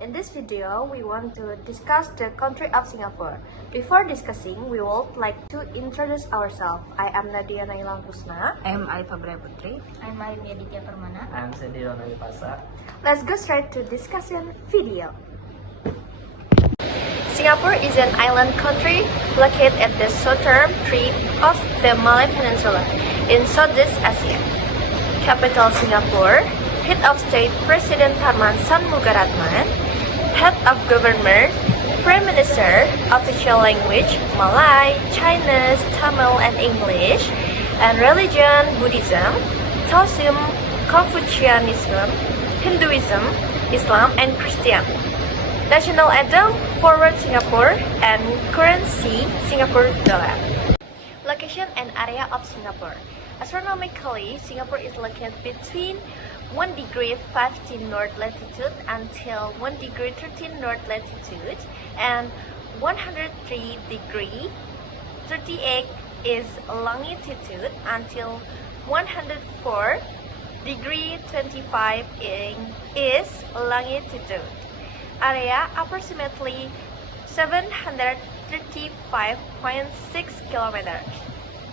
In this video, we want to discuss the country of Singapore. Before discussing, we would like to introduce ourselves. I am Nadia Nailang Kusna. I am Alfa Putri. I'm Maria Ditya Permana. I'm Cindy Ronali Pasa. Let's go straight to discussion video. Singapore is an island country located at the southern tip of the Malay Peninsula in Southeast Asia. Capital Singapore, Head of State President Tharman Shanmugaratnam, Head of Government, Prime Minister, Official Language Malay, Chinese, Tamil and English, and Religion Buddhism, Taoism, Confucianism, Hinduism, Islam and Christian. National anthem, Forward Singapore, and currency, Singapore dollar. Location and area of Singapore. Astronomically, Singapore is located between 1 degree 15 north latitude until 1 degree 13 north latitude and 103 degree 38 is longitude until 104 degree 25 is longitude. Area approximately 735.6 kilometers.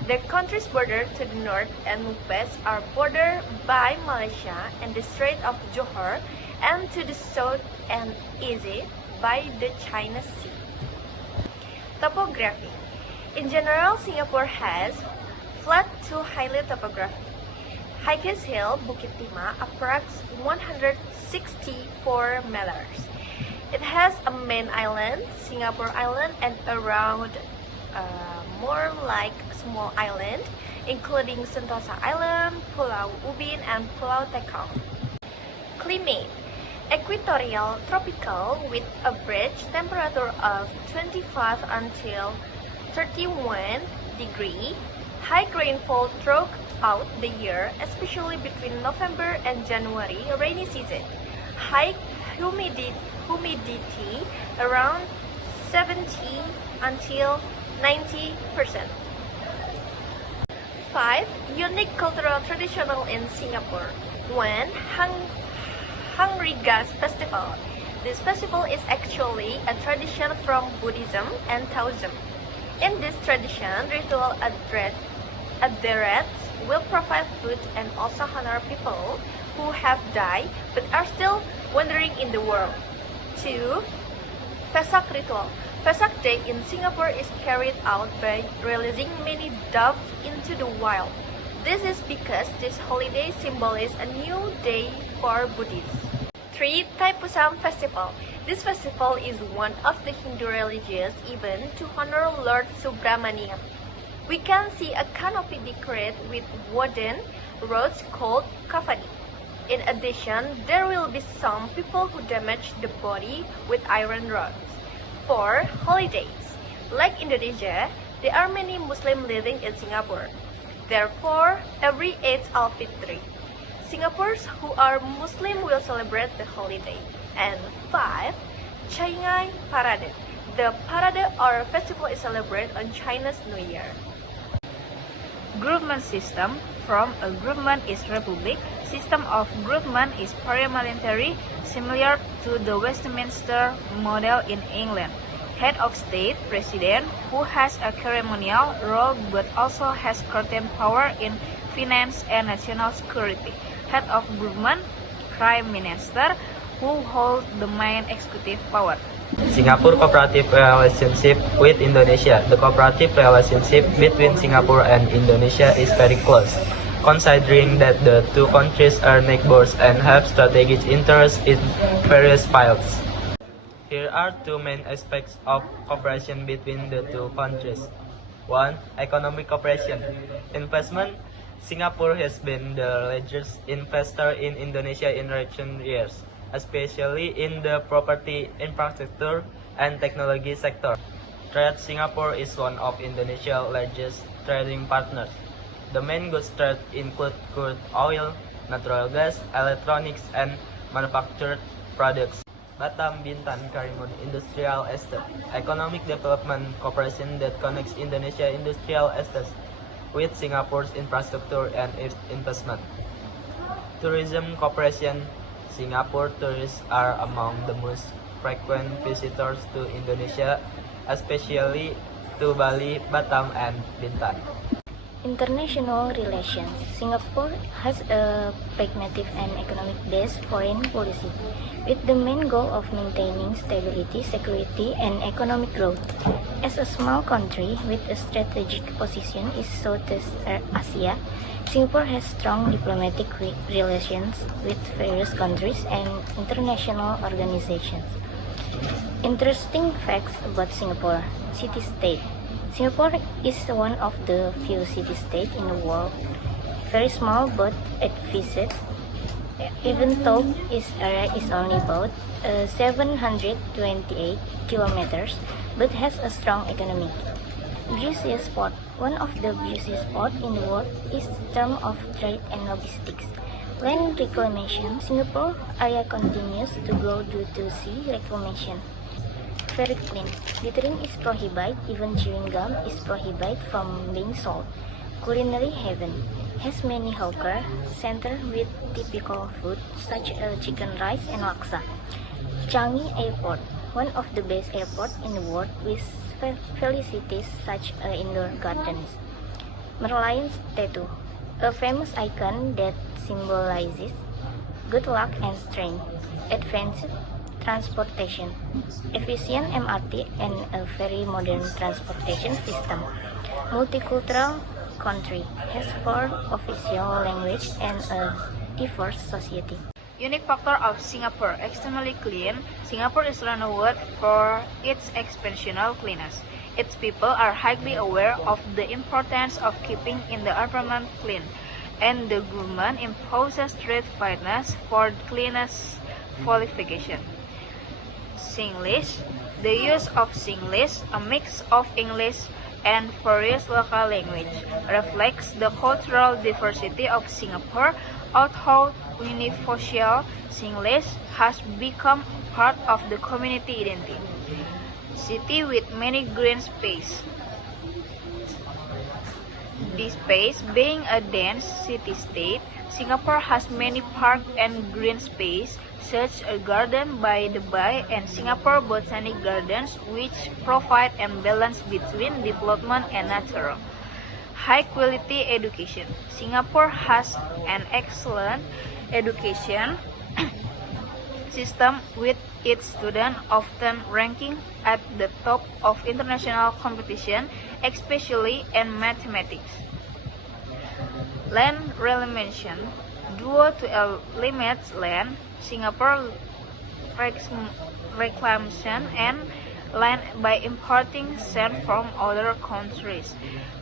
The country's border to the north and west are bordered by Malaysia and the Strait of Johor, and to the south and east by the China Sea. Topography. In general, Singapore has flat to hilly topography. Highest hill, Bukit Timah, approx 164 meters. It has a main island, Singapore Island, and around more like small island, including Sentosa Island, Pulau Ubin, and Pulau Tekong. Climate: equatorial tropical with average temperature of 25 until 31 degree. High rainfall throughout the year, especially between November and January, rainy season. High humidity around 70 until 90%. 5. Unique cultural traditional in Singapore. 1. Hungry Gas Festival. This festival is actually a tradition from Buddhism and Taoism. In this tradition, ritual adherents will provide food and also honor people who have died but are still wandering in the world. 2. Vesak ritual. Vesak Day in Singapore is carried out by releasing many doves into the wild. This is because this holiday symbolizes a new day for Buddhists. 3. Thaipusam Festival. This festival is one of the Hindu religious events to honor Lord Subramaniam. We can see a canopy decorated with wooden rods called kafani. In addition, there will be some people who damage the body with iron rods. 4. Holidays. Like Indonesia, there are many Muslims living in Singapore. Therefore, every Eid al-Fitr, Singaporeans who are Muslim will celebrate the holiday. And 5. Changai Parade. The parade or festival is celebrated on Chinese New Year. Government system. From a government is republic. System of government is parliamentary, similar to the Westminster model in England. Head of state, president, who has a ceremonial role but also has certain power in finance and national security. Head of government, prime minister, who holds the main executive power. Singapore cooperative relationship with Indonesia. The cooperative relationship between Singapore and Indonesia is very close, considering that the two countries are neighbors and have strategic interests in various fields. Here are two main aspects of cooperation between the two countries. 1. Economic cooperation. Investment. Singapore has been the largest investor in Indonesia in recent years, especially in the property, infrastructure, and technology sector. Trade. Singapore is one of Indonesia's largest trading partners. The main goods trade include crude oil, natural gas, electronics, and manufactured products. Batam Bintan Karimun Industrial Estate. Economic development cooperation that connects Indonesia industrial estates with Singapore's infrastructure and its investment. Tourism cooperation. Singapore tourists are among the most frequent visitors to Indonesia, especially to Bali, Batam, and Bintan. International relations. Singapore has a pragmatic and economic-based foreign policy, with the main goal of maintaining stability, security, and economic growth. As a small country with a strategic position in Southeast Asia, Singapore has strong diplomatic relations with various countries and international organizations. Interesting facts about Singapore. City-state. Singapore is one of the few city-states in the world. Very small but at visit, even though its area is only about 728 kilometers, but has a strong economy. Busiest port. One of the busiest ports in the world is in terms of trade and logistics. Land reclamation. Singapore area continues to grow due to sea reclamation. Very clean. Littering is prohibited, even chewing gum is prohibited from being sold. Culinary heaven. Has many hawker center with typical food such as chicken rice and laksa. Changi Airport. One of the best airports in the world with facilities such as indoor gardens. Merlion Statue. A famous icon that symbolizes good luck and strength. Advanced transportation, efficient MRT, and a very modern transportation system. Multicultural country, has 4 official languages and a diverse society. Unique factor of Singapore, extremely clean. Singapore is renowned for its exceptional cleanliness. Its people are highly aware of the importance of keeping in the environment clean, and the government imposes strict fitness for cleanliness qualification. Singlish. The use of Singlish, a mix of English and various local language, reflects the cultural diversity of Singapore. Although universal, Singlish has become part of the community identity. City with many green space. This space being a dense city-state, Singapore has many parks and green space, such as Garden by the Bay and Singapore Botanic Gardens, which provide a balance between development and nature. High quality education. Singapore has an excellent education system, with its students often ranking at the top of international competition, especially in mathematics. Land reclamation. Due to a limited land, Singapore reclamation and land by importing sand from other countries,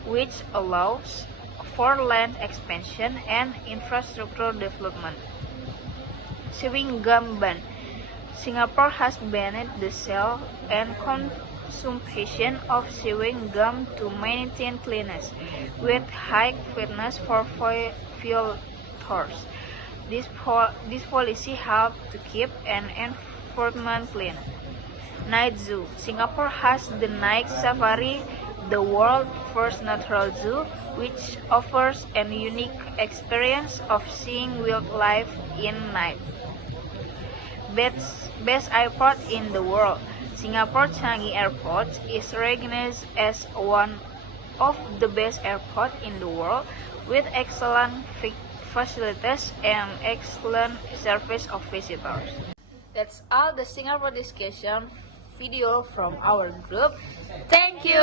which allows for land expansion and infrastructure development. Chewing gum ban. Singapore has banned the sale and consumption of chewing gum to maintain cleanliness, with high fitness for violators. This policy helps to keep an environment clean. Night Zoo. Singapore has the Night Safari, the world's first natural zoo, which offers a unique experience of seeing wildlife in night. Best airport in the world. Singapore Changi Airport is recognized as one of the best airports in the world, with excellent facilities and excellent service of visitors. That's all the Singapore discussion video from our group. Thank you!